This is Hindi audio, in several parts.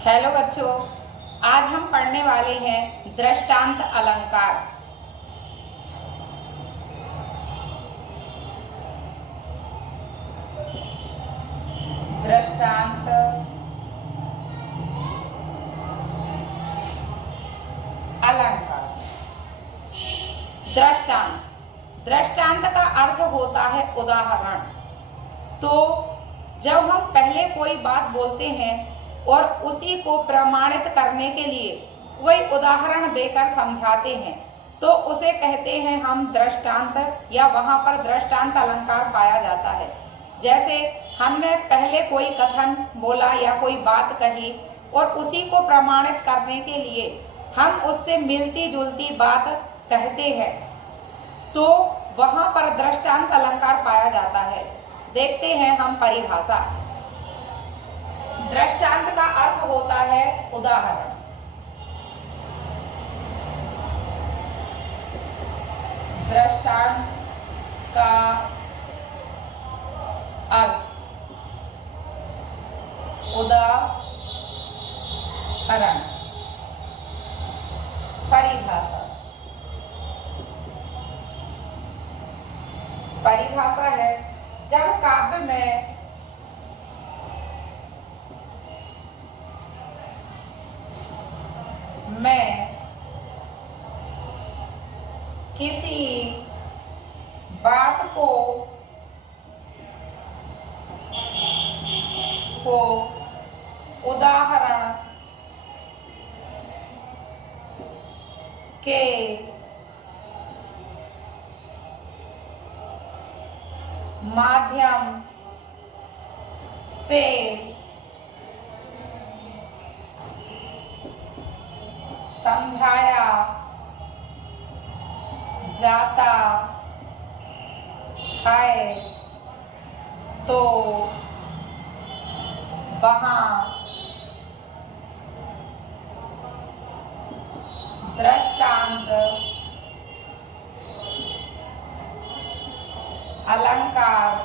हेलो बच्चों, आज हम पढ़ने वाले हैं दृष्टांत अलंकार। दृष्टांत अलंकार। दृष्टांत का अर्थ होता है उदाहरण। तो जब हम पहले कोई बात बोलते हैं और उसी को प्रमाणित करने के लिए कोई उदाहरण देकर समझाते हैं तो उसे कहते हैं हम दृष्टांत, या वहां पर दृष्टांत अलंकार पाया जाता है। जैसे हमने पहले कोई कथन बोला या कोई बात कही और उसी को प्रमाणित करने के लिए हम उससे मिलती जुलती बात कहते हैं तो वहां पर दृष्टांत अलंकार पाया जाता है। देखते हैं हम परिभाषा। दृष्टांत का अर्थ होता है उदाहरण। दृष्टांत का अर्थ उदाहरण। परिभाषा है जब काव्य में मैं किसी बात को उदाहरण के माध्यम से समझाया जाता है तो वहां दृष्टांत अलंकार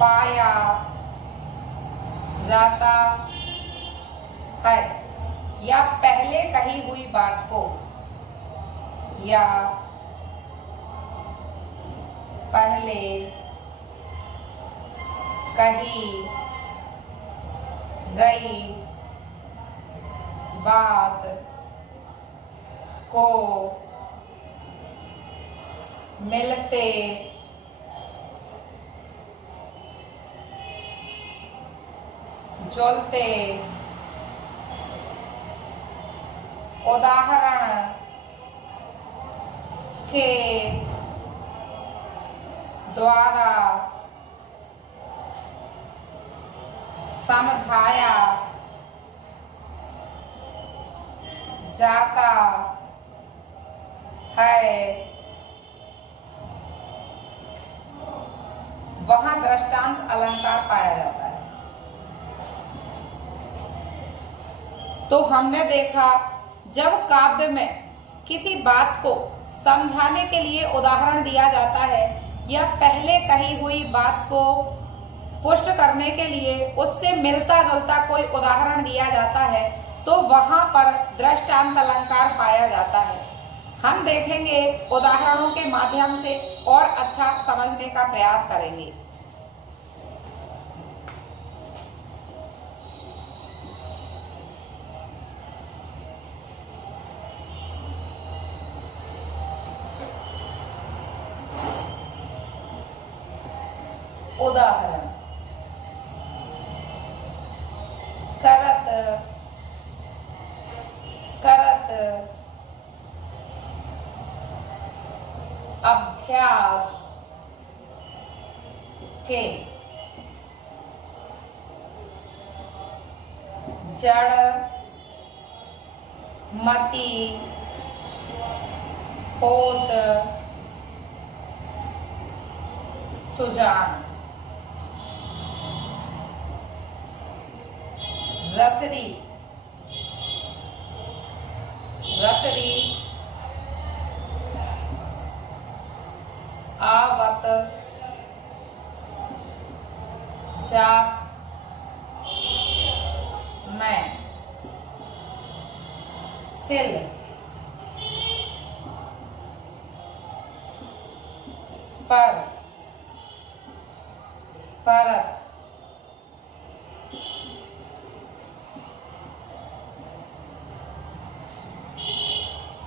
पाया जाता है। या पहले कही हुई बात को या पहले कही गई बात को मिलते जुलते उदाहरण के द्वारा समझाया जाता है वहां दृष्टांत अलंकार पाया जाता है। तो हमने देखा जब काव्य में किसी बात को समझाने के लिए उदाहरण दिया जाता है या पहले कही हुई बात को पुष्ट करने के लिए उससे मिलता जुलता कोई उदाहरण दिया जाता है तो वहां पर दृष्टांत अलंकार पाया जाता है। हम देखेंगे उदाहरणों के माध्यम से और अच्छा समझने का प्रयास करेंगे। उदाहरण करत अभ्यास के जड़ मति होत सुजान। रसरी आवत जात सिल पर परत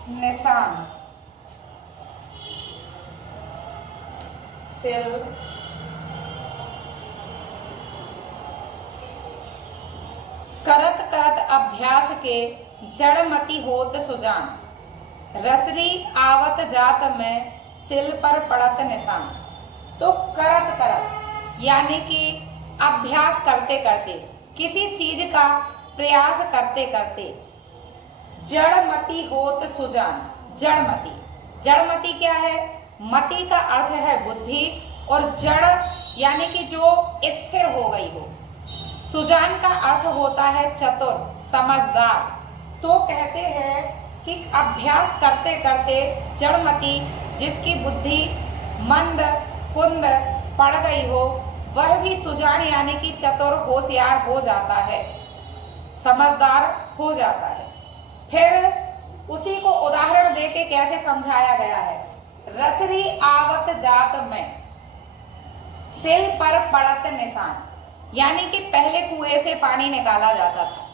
निशान सिल करत करत अभ्यास के जड़मति होत सुजान, रसरी आवत जात में सिल पर पड़त निशान। तो करत करत यानी कि अभ्यास करते करते, किसी चीज का प्रयास करते करते, जड़मति होत सुजान। जड़मति, जड़मति क्या है? मति का अर्थ है बुद्धि और जड़ यानी कि जो स्थिर हो गई हो। सुजान का अर्थ होता है चतुर, समझदार। तो कहते हैं कि अभ्यास करते करते जड़मति, जिसकी बुद्धि मंद कुंद पड़ गई हो, वह भी सुजान यानी कि चतुर होशियार हो जाता है, समझदार हो जाता है। फिर उसी को उदाहरण देके कैसे समझाया गया है? रसरी आवत जात में सिल पर पड़त निशान, यानी कि पहले कुएं से पानी निकाला जाता था।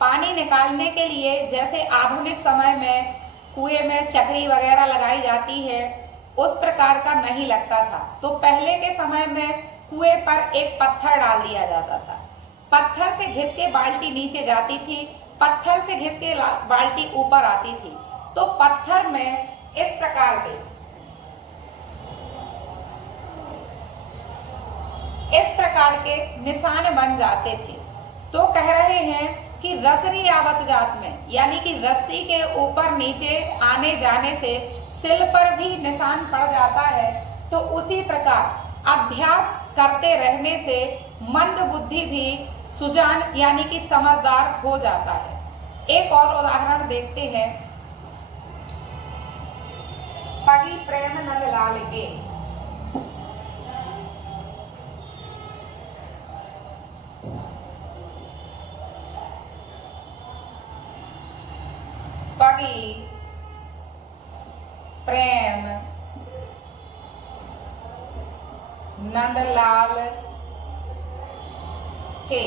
पानी निकालने के लिए जैसे आधुनिक समय में कुएं में चक्री वगैरह लगाई जाती है, उस प्रकार का नहीं लगता था। तो पहले के समय में कुएं पर एक पत्थर डाल दिया जाता था। पत्थर से घिस के बाल्टी नीचे जाती थी, पत्थर से घिस के बाल्टी ऊपर आती थी। तो पत्थर में इस प्रकार के निशान बन जाते थे। तो कह रहे हैं कि रसरी आवत जात में, यानी कि रस्सी के ऊपर नीचे आने जाने से सिल पर भी निशान पड़ जाता है। तो उसी प्रकार अभ्यास करते रहने से मंद बुद्धि भी सुजान यानी कि समझदार हो जाता है। एक और उदाहरण देखते हैं, पगी प्रेम नंदलाल के। पगी प्रेम नंदलाल के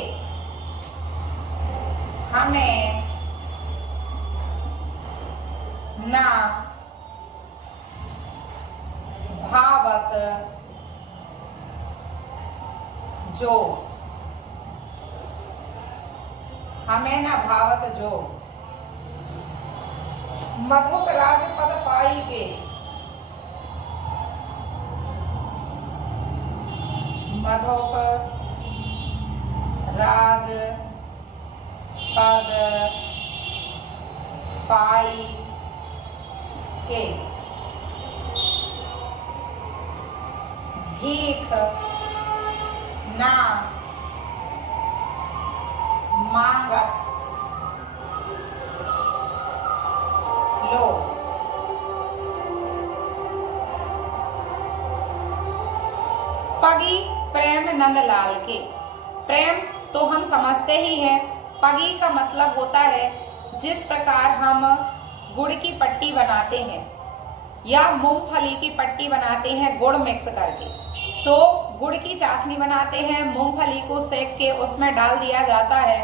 हमें ना भावत जो, हमें ना भावत जो, मधुक राज पद पाई के, मधुक राज पद पाई के, भीख ना मांगत लो। पगी प्रेम नंदलाल के। प्रेम तो हम समझते ही हैं। पगी का मतलब होता है जिस प्रकार हम गुड़ की पट्टी बनाते हैं या मूंगफली की पट्टी बनाते हैं गुड़ मिक्स करके, तो गुड़ की चाशनी बनाते हैं, मूंगफली को सेक के उसमें डाल दिया जाता है,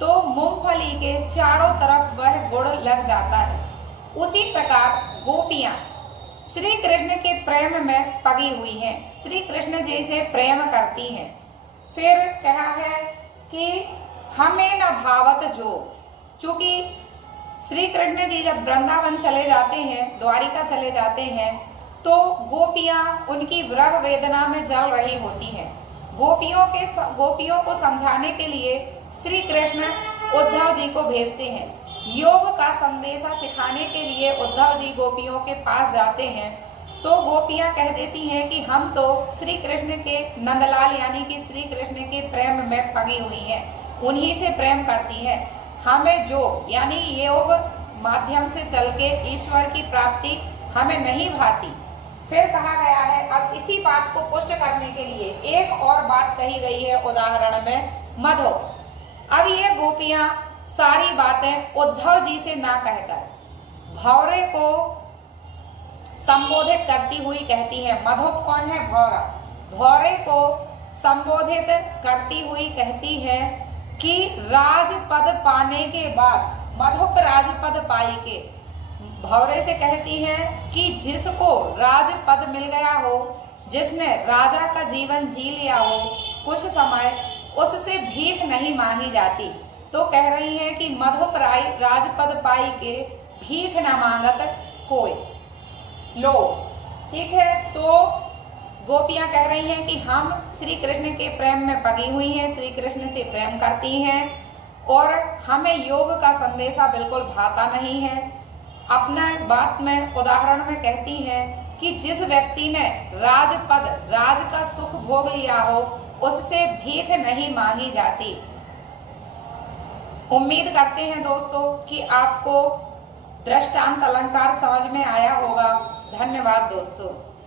तो मूंगफली के चारों तरफ वह गुड़ लग जाता है। उसी प्रकार गोपियां श्री कृष्ण के प्रेम में पगी हुई हैं, श्री कृष्ण जी से प्रेम करती हैं। फिर कहा है कि हमें न भावत जो, चूंकि श्री कृष्ण जी जब वृंदावन चले जाते हैं, द्वारिका चले जाते हैं, तो गोपियां उनकी विरह वेदना में जल रही होती हैं। गोपियों को समझाने के लिए श्री कृष्ण उद्धव जी को भेजते हैं। योग का संदेशा सिखाने के लिए उद्धव जी गोपियों के पास जाते हैं। तो गोपियां कह देती हैं कि हम तो श्री कृष्ण के नंदलाल यानी कि श्री कृष्ण के प्रेम में पगी हुई हैं, उन्हीं से प्रेम करती हैं। हमें जो यानी योग माध्यम से चल के ईश्वर की प्राप्ति हमें नहीं भाती। फिर कहा गया है, अब इसी बात को पुष्ट करने के लिए एक और बात कही गई है उदाहरण में, मधो। अब ये गोपियां सारी बातें उद्धव जी से ना कहकर भौरे को संबोधित करती हुई कहती है। मधुप कौन है? भौरा। भौरे को संबोधित करती हुई कहती है कि राजपद पाने के बाद, मधुप राजपद पाई के, भौरे से कहती है कि जिसको राजपद मिल गया हो, जिसने राजा का जीवन जी लिया हो कुछ समय, उससे भीख नहीं मांगी जाती। तो कह रही है कि मधुप राजपद पाई के भीख न मांगत कोई। लो, ठीक है। तो गोपियां कह रही हैं कि हम श्री कृष्ण के प्रेम में पगी हुई हैं, श्री कृष्ण से प्रेम करती हैं और हमें योग का संदेशा बिल्कुल भाता नहीं है। अपना बात में उदाहरण में कहती हैं कि जिस व्यक्ति ने राजपद, राज का सुख भोग लिया हो, उससे भीख नहीं मांगी जाती। उम्मीद करते हैं दोस्तों कि आपको दृष्टांत अलंकार समझ में आया होगा। धन्यवाद दोस्तों।